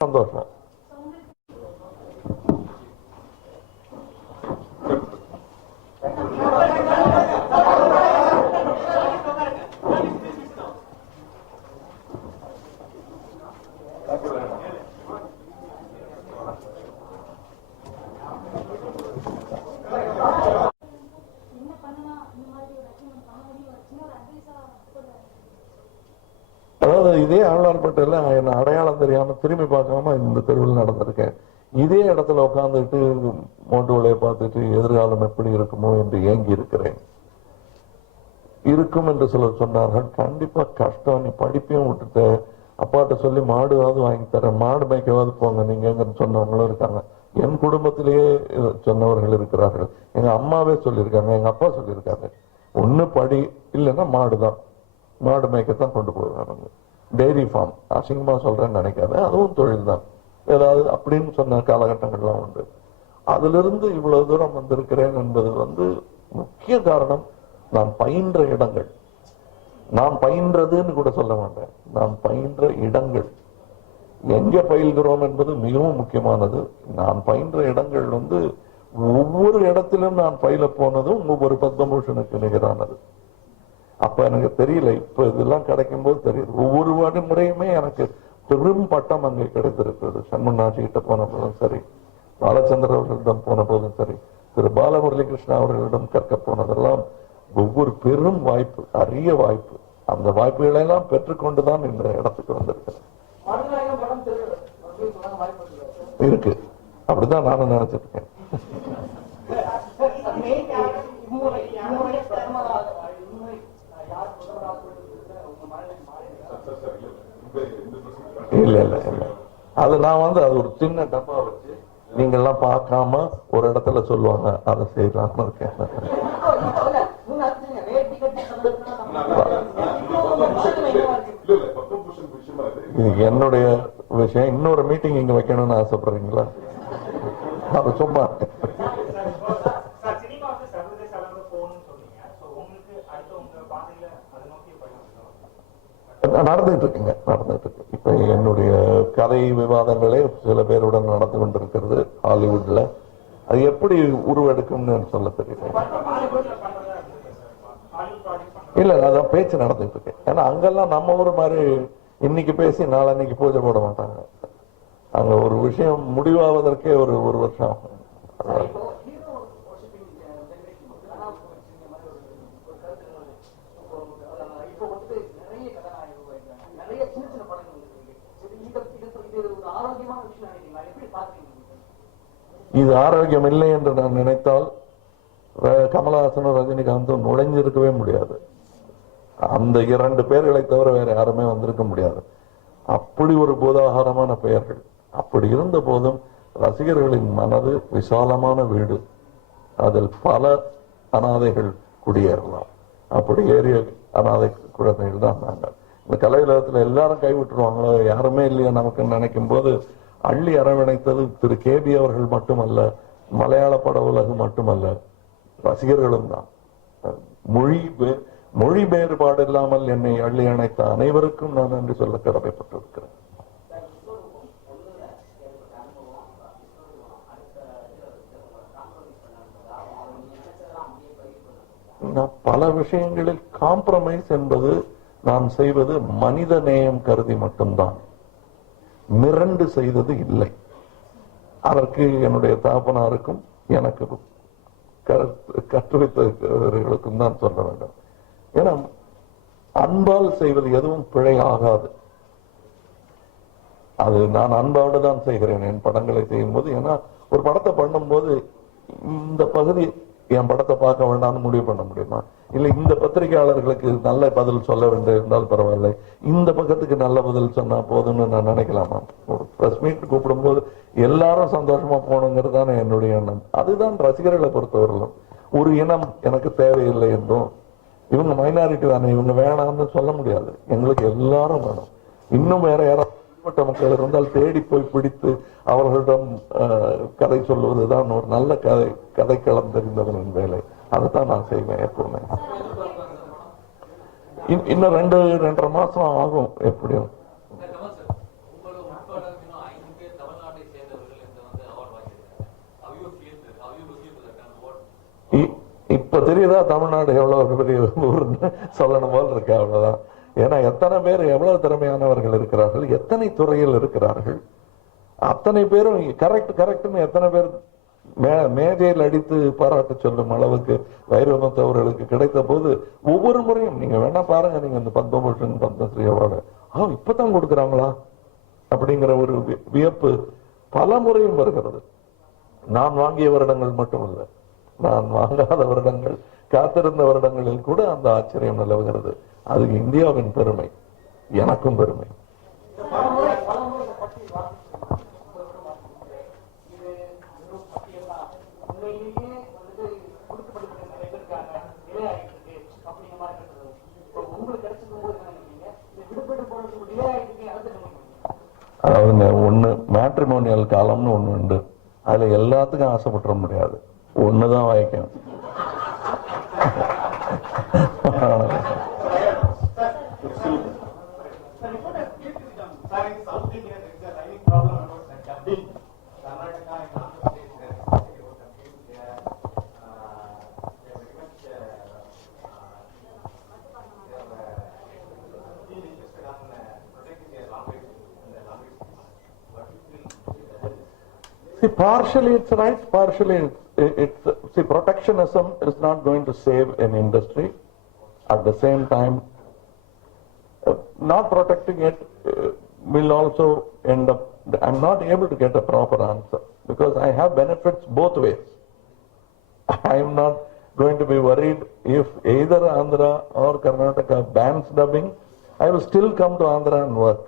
சந்தோஷம். அதாவது இதே ஆழ்வார்பேட்டையில என்ன அடையாளம் தெரியாம திரும்பி பார்க்காம இந்த தெருவில் நடந்திருக்கேன். இதே இடத்துல உட்காந்துட்டு மோட்டு விலையை பார்த்துட்டு எதிர்காலம் எப்படி இருக்குமோ என்று ஏங்கி இருக்கிறேன். இருக்கும் என்று சிலர் சொன்னார்கள். கண்டிப்பா கஷ்டம், நீ படிப்பையும் விட்டுட்டு அப்பாட்ட சொல்லி மாடுவாவது வாங்கி தரேன், மாடு மேய்க்கவாது போங்க நீங்கன்னு சொன்னவங்களும் இருக்காங்க. என் குடும்பத்திலேயே சொன்னவர்கள் இருக்கிறார்கள். எங்க அம்மாவே சொல்லியிருக்காங்க, எங்க அப்பா சொல்லியிருக்காங்க, ஒண்ணு படி இல்லைன்னா மாடுதான், மாடு மேய்க்கத்தான் கொண்டு போவாங்க. டெய்ரி ஃபார்ம், அசிங்கமா சொல்றேன்னு நினைக்காத, அதுவும் தொழில் தான் ஏதாவது அப்படின்னு சொன்ன காலகட்டங்கள்லாம் உண்டு. அதிலிருந்து இவ்வளவு தூரம் வந்திருக்கிறேன் என்பது முக்கிய காரணம் நான் பயின்ற இடங்கள். நான் பயின்றதுன்னு கூட சொல்ல மாட்டேன், நான் பயின்ற இடங்கள். எங்க பயில்கிறோம் என்பது மிகவும் முக்கியமானது. நான் பயின்ற இடங்கள் ஒவ்வொரு இடத்திலும் நான் பயில போனதும் ஒவ்வொரு பத்மபூஷனுக்கு நிகரானது. அப்ப எனக்கு தெரியல, இப்ப இதெல்லாம் கிடைக்கும் போது தெரியுது. ஒவ்வொரு முறையுமே எனக்கு பெரும் பட்டம் அங்கே கிடைத்திருக்கிறது. சண்முகநாச்சி கிட்ட போன போதும் சரி, பாலச்சந்திர அவர்களிடம் போன போதும் சரி, திரு பாலமுரளி கிருஷ்ணா அவர்களிடம் கற்க போனதெல்லாம் ஒவ்வொரு பெரும் வாய்ப்பு, அரிய வாய்ப்பு. அந்த வாய்ப்புகளை எல்லாம் பெற்றுக்கொண்டுதான் இந்த இடத்துக்கு வந்திருக்கிறேன். இருக்கு, அப்படிதான் நானும் நினைச்சிட்டு இருக்கேன். இல்ல இல்ல இல்ல, அது நான் அது ஒரு சின்ன டப்பா வச்சு நீங்க எல்லாம் பார்க்காம ஒரு இடத்துல சொல்லுவாங்க, அதை செய்யலாம்னு இருக்கேன். என்னுடைய விஷயம். இன்னொரு மீட்டிங் இங்க வைக்கணும்னு ஆசைப்படுறீங்களா? அது சும்மா நடந்துட்டு இருக்குங்க, நடந்துட்டு இருக்கு. இப்ப என்னுடைய கதை விவாதங்களே சில பேருடன் நடந்து கொண்டிருக்கிறது ஹாலிவுட்ல. அது எப்படி உருவெடுக்கும்னு சொல்ல தெரியல. இல்ல, அதான் பேச்சு நடந்துட்டு இருக்கு. ஏன்னா அங்கெல்லாம் நம்ம ஊர் மாதிரி இன்னைக்கு பேசி நாளன்னைக்கு பூஜை போட மாட்டாங்க. அங்க ஒரு விஷயம் முடிவாவதற்கே ஒரு வருஷம் ஆகும். இது ஆரோக்கியம் இல்லை என்று நான் நினைத்தால் கமலஹாசனும் ரஜினிகாந்தும் நுழைஞ்சிருக்கவே முடியாது. அந்த 2 பேர்களை தவிர வேற யாருமே வந்திருக்க முடியாது. அப்படி ஒரு பூதாகாரமான பெயர்கள். அப்படி இருந்த போதும் ரசிகர்களின் மனது விசாலமான வீடு, அதில் பல அனாதைகள் குடியேறலாம். அப்படி ஏறிய அனாதை குழந்தைகள் தான் நாங்கள். இந்த கலையுலகத்துல எல்லாரும் கைவிட்டுருவாங்களோ, யாருமே இல்லையா நமக்கு நினைக்கும் போது அள்ளி அரவணைத்தது திரு கேபி அவர்கள் மட்டுமல்ல, மலையாள பட உலகம் மட்டுமல்ல, ரசிகர்களும் தான். மொழி வேறுபாடு இல்லாமல் என்னை அள்ளி அணைத்த அனைவருக்கும் நான் நன்றி சொல்ல கடமைப்பட்டிருக்கிறேன். பல விஷயங்களில் காம்ப்ரமைஸ் என்பது நான் செய்வது மனித நேயம் கருதி மட்டும்தான், மிரண்டு செய்தது இல்லை. அதற்கு என்னுடைய தகப்பனாருக்கும் எனக்கு கற்றுவைத்தவர்களுக்கும் தான் சொல்ல வேண்டும். ஏன்னா அன்பால் செய்வது எதுவும் பிழை ஆகாது. அது நான் அன்பாவோடு தான் செய்கிறேன் என் படங்களை செய்யும் போது. ஏன்னா ஒரு படத்தை பண்ணும்போது இந்த பகுதி என் படத்தை பார்க்க வேண்டாம்னு முடிவு பண்ண முடியுமா? இல்ல இந்த பத்திரிகையாளர்களுக்கு நல்ல பதில் சொல்ல வேண்டும் இருந்தால் பரவாயில்லை, இந்த பக்கத்துக்கு நல்ல பதில் சொன்னா போதும்னு நான் நினைக்கலாமா? ஒரு பிரஸ் மீட் கூப்பிடும் போது எல்லாரும் சந்தோஷமா போகணுங்கிறது தானே என்னுடைய எண்ணம். அதுதான் ரசிகர்களை பொறுத்தவரையிலும். ஒரு இனம் எனக்கு தேவையில்லை என்றும், இவங்க மைனாரிட்டி தானே இவங்க வேணாம்னு சொல்ல முடியாது. எங்களுக்கு எல்லாரும் வேணும். இன்னும் வேற யாராவது மக்கள் இருந்தால் தேடி போய் பிடித்து அவர்களிடம் கதை சொல்லுவதுதான் ஒரு நல்ல கதைக்களம் தெரிந்தவரின் வேலை. அதைத்தான் நான் செய்வேன் எப்பவுமே. இன்னும் 2-2.5 மாசம் ஆகும் எப்படியும். தெரியுதா தமிழ்நாடு எவ்வளவு பெரிய ஊர்னு சொல்லணும் போல் இருக்கு. அவ்வளவுதான். ஏன்னா எத்தனை பேர் எவ்வளவு திறமையானவர்கள் இருக்கிறார்கள், எத்தனை துறையில் இருக்கிறார்கள், அத்தனை பேரும் கரெக்ட்னு எத்தனை பேர் மேஜையில் அடித்து பாராட்டு சொல்லும் அளவுக்கு வைரமுத்து அவர்களுக்கு கிடைத்த போது ஒவ்வொரு முறையும் நீங்க வேணா பாருங்க, நீங்க இந்த பத்மபூஷன் பத்மஸ்ரீ அவார்டு இப்பதான் கொடுக்குறாங்களா அப்படிங்கிற ஒரு வியப்பு பல முறையும் வருகிறது. நான் வாங்கிய வருடங்கள் மட்டுமல்ல, நான் வாங்காத வருடங்கள், காத்திருந்த வருடங்களில் கூட அந்த ஆச்சரியம் நிலவுகிறது. அது இந்தியாவின் பெருமை, எனக்கும் பெருமை. அதாவது ஒண்ணு மேட்ரிமோனியல் காலம்னு ஒண்ணு உண்டு. அதுல எல்லாத்துக்கும் ஆசைப்பட்டுற முடியாது, ஒண்ணுதான் வாய்க்கும். See, partially it's right, partially it's see, protectionism is not going to save an industry. At the same time, not protecting it will also end up, I'm not able to get a proper answer because I have benefits both ways. I am not going to be worried if either Andhra or Karnataka bans dubbing. I will still come to Andhra and work.